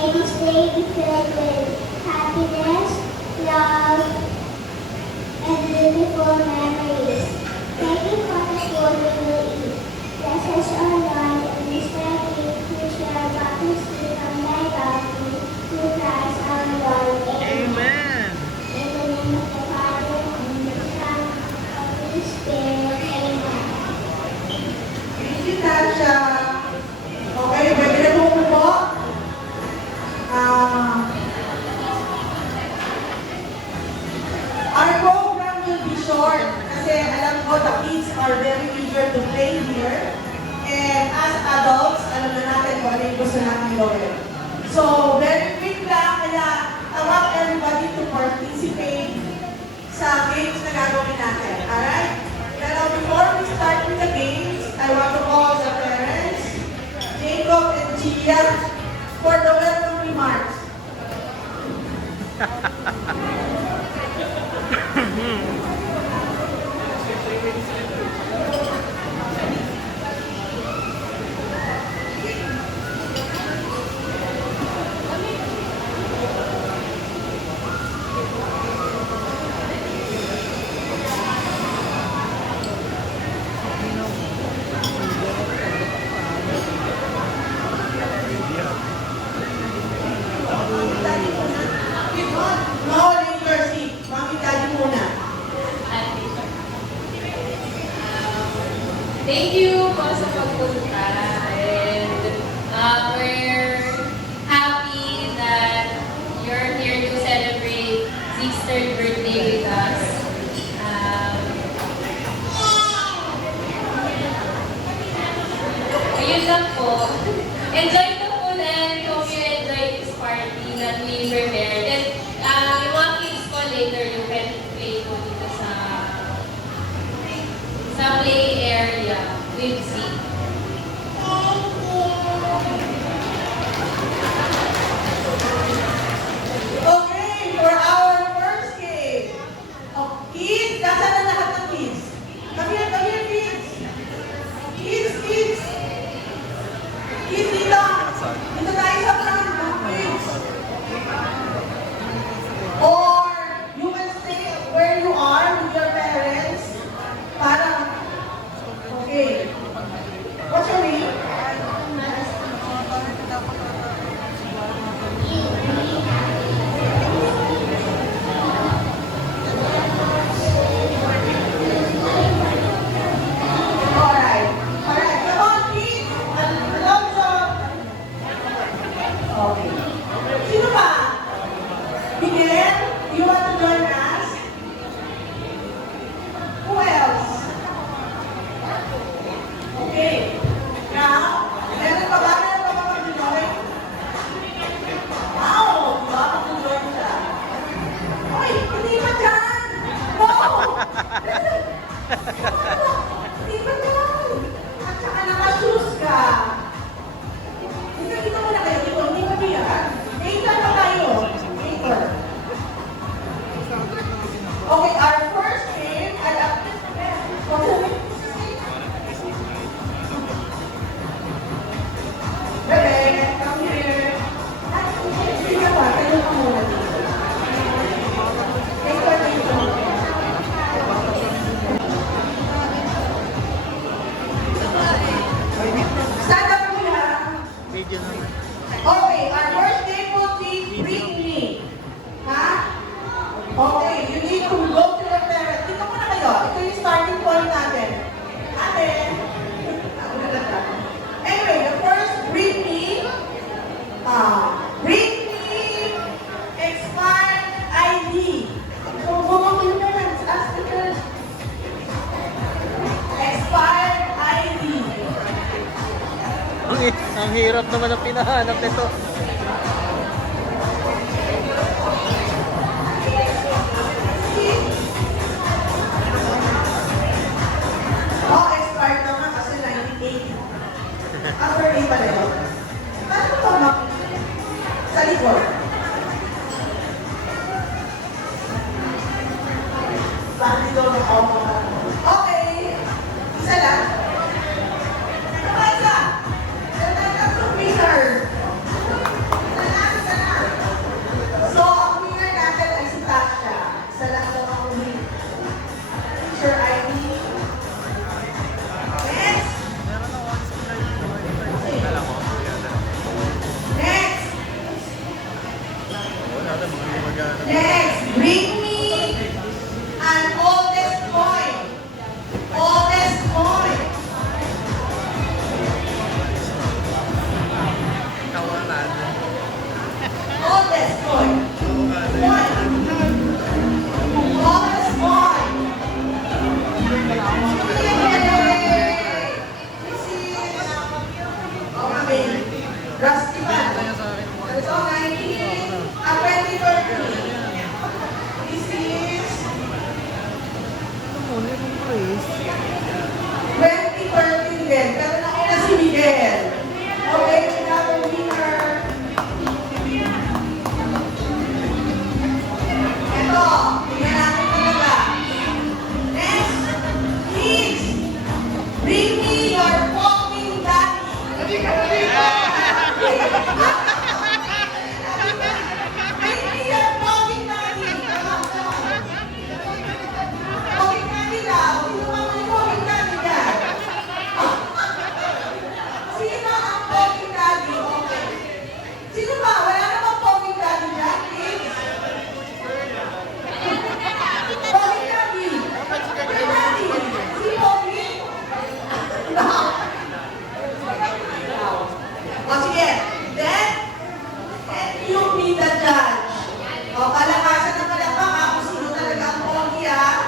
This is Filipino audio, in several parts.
May this day be filled with happiness, love, and beautiful memories. Thank you for the food we will eat. Bless us, O Lord, and restore the future baptism from thy bounty through Christ our Lord. Amen. In the name of the Father, and the Son, and the Spirit. Amen. Thank you, Tasha. Okay, pwede na po po. Our program will be short kasi alam ko the kids are very eager to play here. And as adults, alam na natin kung ano yung gusto namin gawin. So, very quick lang, kaya I want everybody to participate sa games na gagawin natin. Alright? Pero before we start with the games, I want to call the parents, Jacob and Gia, for the welcome remarks. No, leave your seat. Mami, daddy muna. Thank you po sa pagpunta, and we're happy that you're here to celebrate Zeke's third birthday with us. Ayun lang po. Enjoy the food and hope you enjoy this party that we prepared. And yung mga kids po later, you can play po dito sa play area with Zeke. Okay, for our first game. Oh, kids, nasaan na lahat ng kids? Come here, kids. Kids. Kids, dito. Dito tayo sa front, kids. Or, you can stay where you are with your parents. Para, okay. What's your name? Alright. Come on, kids. Alonso. Okay. Sino ba? Miguel, you want to join us? Who else? Okay. Now, meron pa ba mag-join? Wow! Diba? Mag-join siya. Uy! Hindi pa dyan! No! Hindi pa dyan! At saka naka-shoes ka. Dito muna kayo. Dito, hindi pa diyan. Later pa tayo. Later. Okay, our first game ay Bebe, come here. Sige pa, kayo ka muna dito. Later dito. Stand up muna. Okay, our first game will be Bring Me. Ha? Okay, you need to go to your parents. Dito muna kayo. Ito yung starting point natin. Atin. Anyway, the first Bring Me. Bring Me expired ID. So, go to your parents. Ask the parents. Expired ID. Ang hirap naman ang pinahanap nito. Oh, expired naman kasi 1980. After day pala yun. Paano ba sa likod? Bakit dito okay. Isa lang. Ano ba isa? Peter. So, 2013. This is 2013 din. Pero nauna si Miguel. Okay, another winner. Ito, tingnan natin talaga. Next, please, bring me your fucking daddy. Bring me your fucking daddy. Fucking daddy daw. Sino ba may fucking daddy dyan? Sino ang fucking daddy? Okay. Sino ba? Wala namang fucking daddy dyan, please. Fucking daddy. Fucking daddy. Si Pogi? O sige. Then, and you be the judge. O, kalakasan na palakpak ha, kung sino talaga ang Pogi ha.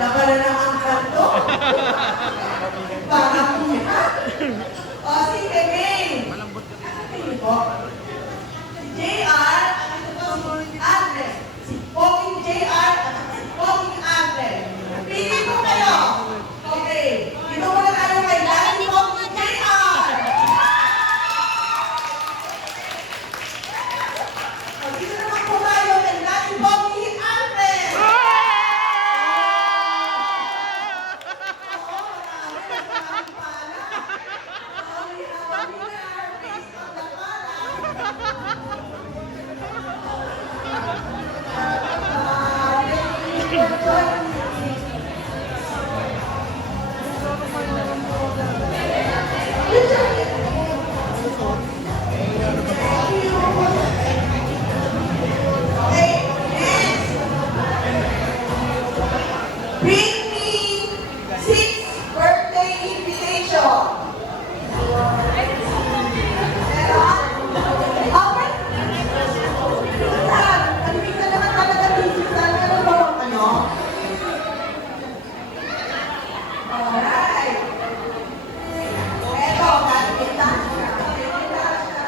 Napala na ang kanto. Para kuya. O sige, game. Sige po. Si JR, at ito si Andres. Si Poging JR at si Poging Andres. Pili po kayo. Okay. Dito muna tayo kay Daddy Poging JR. O, dito naman po tayo kay Daddy Poging Andres. Bring me 6 birthday invitation. Meron? Okay. Saan? Alipin na naman talaga busy. Saan ka na ba ang ano? Alright. Eto, nakikita siya. Nakikita siya.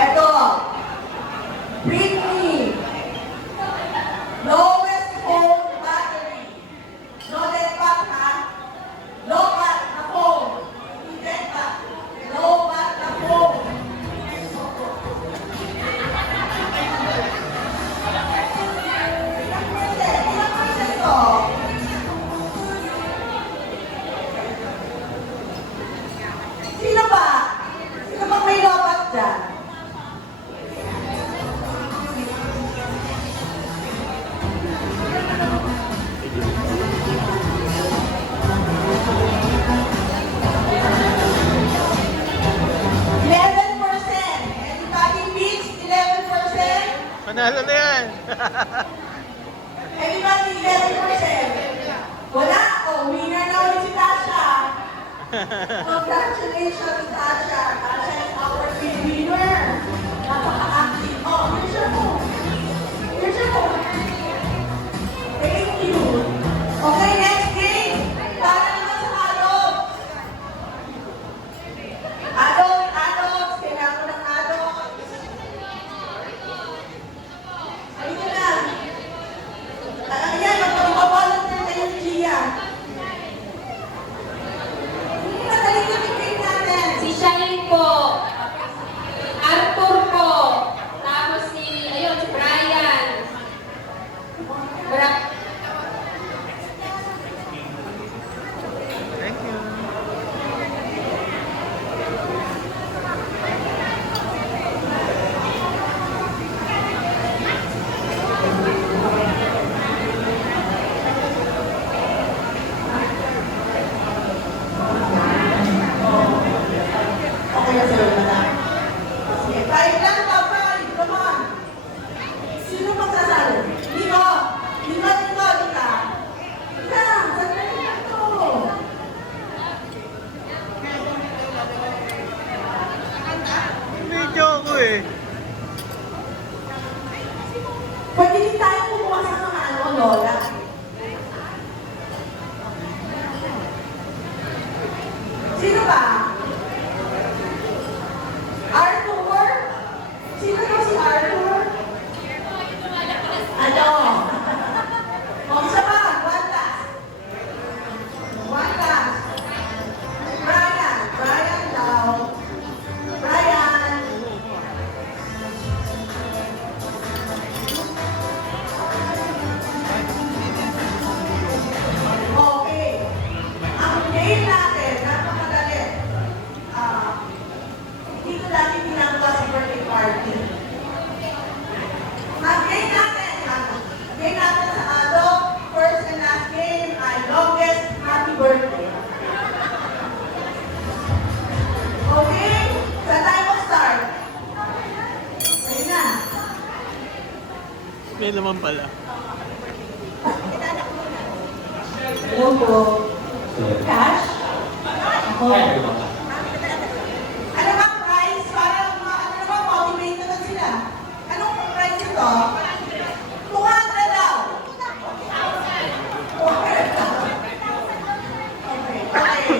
Eto. Bring me lowest phone battery. No dead back ha. Low back na phone. Hindi dead back. Low back na phone. Ilang percent to? Sino ba? Sino bang may low back dyan? Everybody beats 11%. Panalo na yan. Everybody 11%. Wala. Oh, winner na ulit si Tasha. Congratulations, Tasha. Tasha is our big winner. Napaka-active. Oh, here's your phone. Here's your phone. Thank you. Okay, next game. Para naman sa adults. Adults. Kailangan ng adults. Ayun na. Ayan, magpapapalagyan na yung Gia. Madali na bigay natin. Si Shine po. Arthur po. Tapos si Brian. Thank you. Okay na sir, madam. Sige, kahit lang, Papa, come on. Sino magsasalo? Lima. Lima Ayun naman pala. Hello po. Cash? Ako. Ano ba price? Para ano ba, motivate naman sila. Anong price ito? 200 daw. 200 daw. Okay.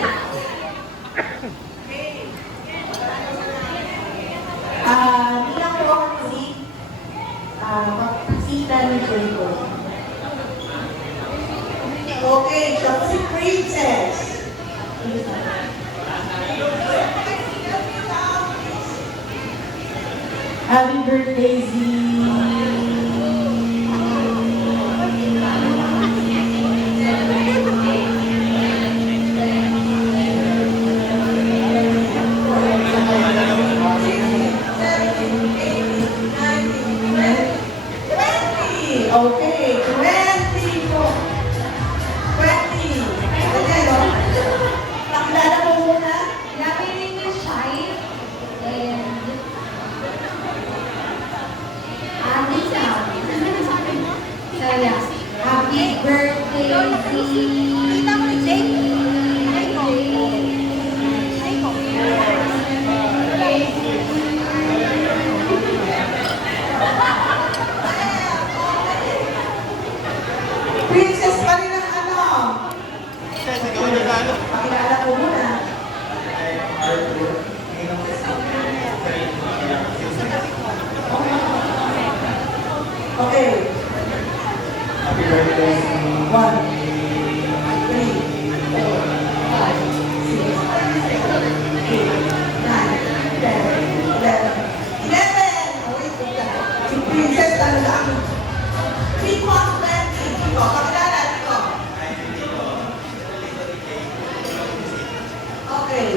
Hindi lang po ako si Sita ni Jericho. Okay, siya po si Princess. Happy birthday, Z! Okay, 20 po. 20. Okay, no? Pakilala mo muna. Yeah, my name is Shai, and Lisa. So yeah, happy birthday, Princess pa rin ang ano. Kasi ikaw na lalo. Pakilala ko muna. Okay. Happy birthday. 1, 2, 3, 4, 5, 6, 7, 8, 9, 10, 11. 11! Oh, wait, wait lang. Si Princess talaga ang big one, 20. Dito, pakilala dito. Okay.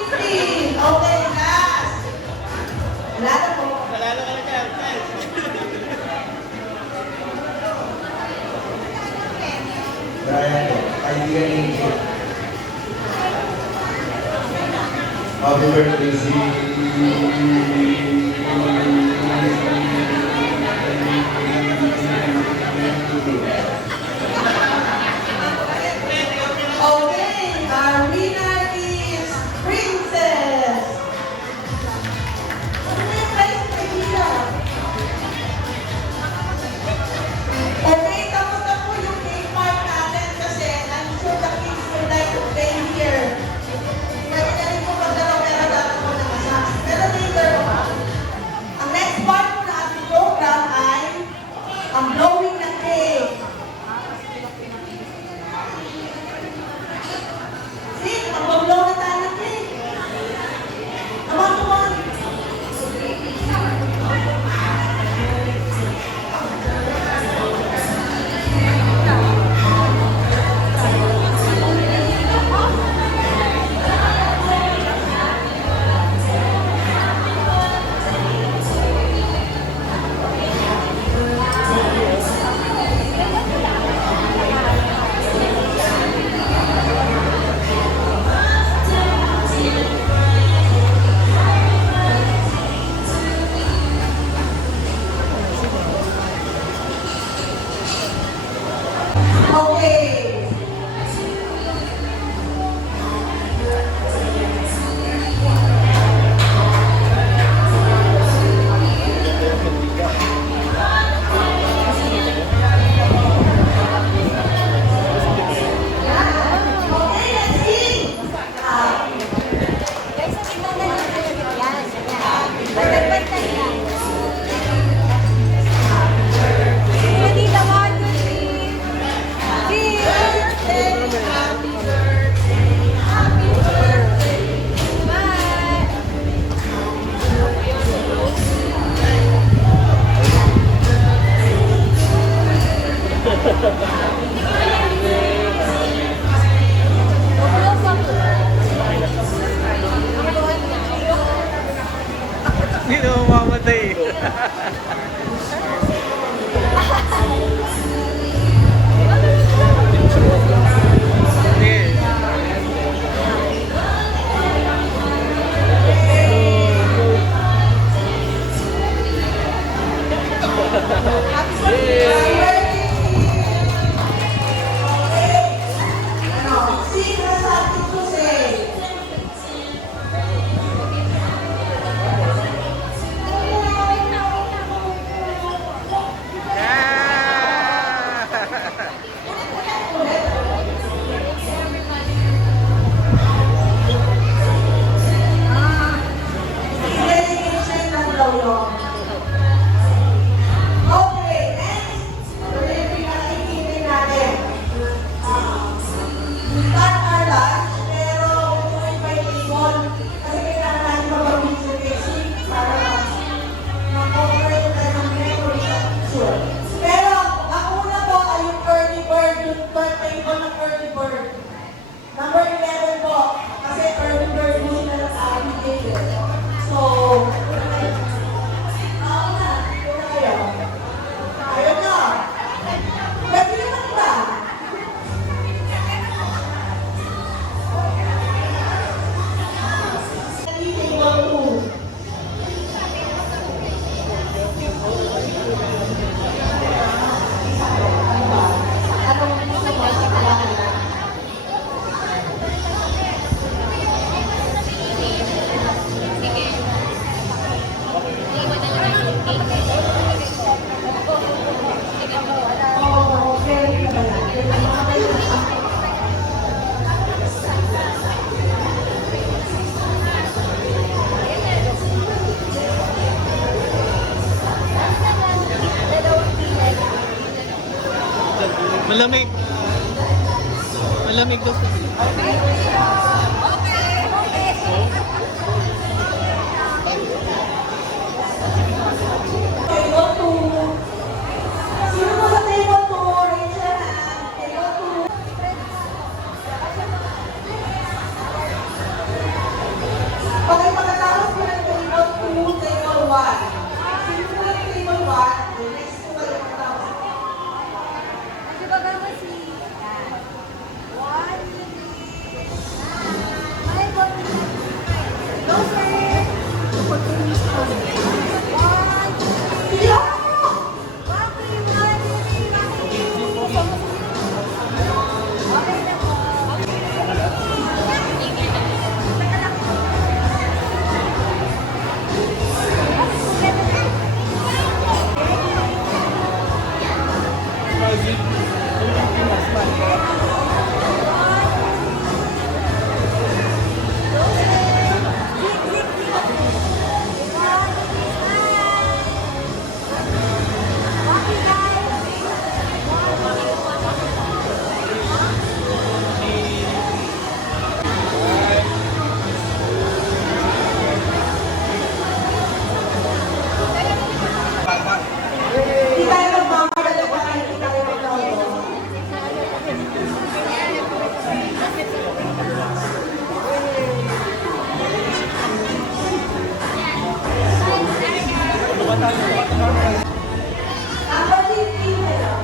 15! Okay, last! Wala na po. Nalalo ka na dyan. Brian po. Kaibigan ni Angel. Happy birthday, Z. Okay, our winner is Princess. Ano na yung prize na hila? Okay, tapos na po yung game part natin kasi I'm sure the kids would like to play here. Pwede na rin po maglaro pero dapat po nakasak. Pero later pa. Ang next part po na ating program ay ang blowing ng cake. See, mag-blow na tayo ng cake. Come on, come on. Okay. Okay, let's sing. Guys, tingnan na natin yan. Bantay-bantay yan. Dito, 1, 2, 3. Cheers! bird table ng early bird. Number 11 po, kasi early bird mo sila nasabi dito. So, kayo. Ayaw na. Pwede naman ba? Table 2. Malamig. Malamig daw sa Table 2. Sino po sa table 2? Raise your hand. Table 2. Okay, pagkatapos po ng table 2, table 1. Sino po ng table 1? Next po kayo pagkatapos. Hindi tayo magmamadali pa tayo, hindi tayo magmamadali. Number 15 na lang.